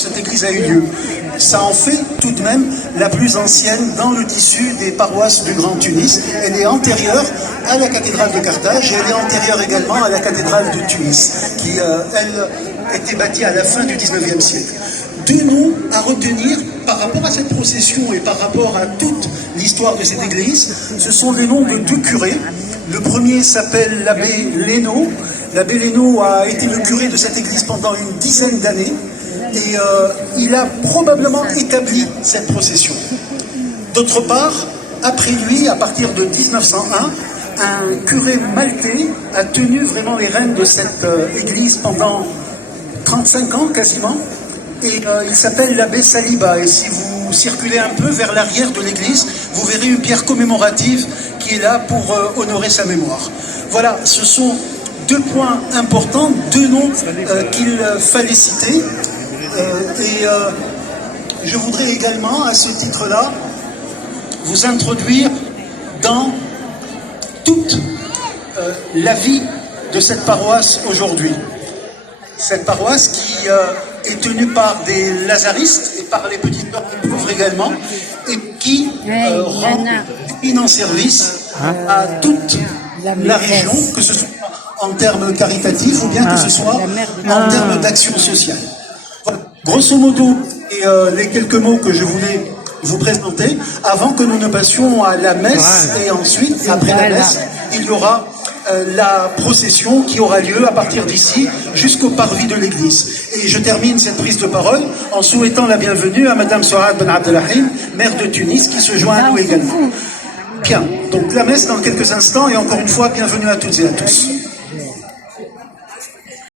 cette église a eu lieu. Ça en fait tout de même la plus ancienne dans le tissu des paroisses du Grand Tunis. Elle est antérieure à la cathédrale de Carthage et elle est antérieure également à la cathédrale de Tunis, qui, elle, était bâtie à la fin du 19e siècle. Deux noms à retenir par rapport à cette procession et par rapport à toute l'histoire de cette église, ce sont les noms de deux curés. Le premier s'appelle l'abbé Lénaud. L'abbé Lénaud a été le curé de cette église pendant une dizaine d'années et il a probablement établi cette procession. D'autre part, après lui, à partir de 1901, un curé maltais a tenu vraiment les rênes de cette église pendant 35 ans quasiment. Et il s'appelle l'abbé Saliba. Et si vous circulez un peu vers l'arrière de l'église, vous verrez une pierre commémorative qui est là pour honorer sa mémoire. Voilà, ce sont deux points importants, deux noms qu'il fallait citer. Je voudrais également, à ce titre-là, vous introduire dans toute la vie de cette paroisse aujourd'hui. Cette paroisse qui est tenue par des lazaristes et par les petites sœurs pauvres également, et qui rend un service à toute la région, que ce soit en termes caritatifs ou bien que ce soit en termes d'action sociale. Voilà. Grosso modo, les quelques mots que je voulais vous présenter, avant que nous ne passions à la messe, et ensuite, après la messe, il y aura la procession qui aura lieu à partir d'ici jusqu'au parvis de l'église. Et je termine cette prise de parole en souhaitant la bienvenue à Madame Souad Ben Abdelrahim, maire de Tunis, qui se joint à nous également. Bien, donc la messe dans quelques instants, et encore une fois, bienvenue à toutes et à tous.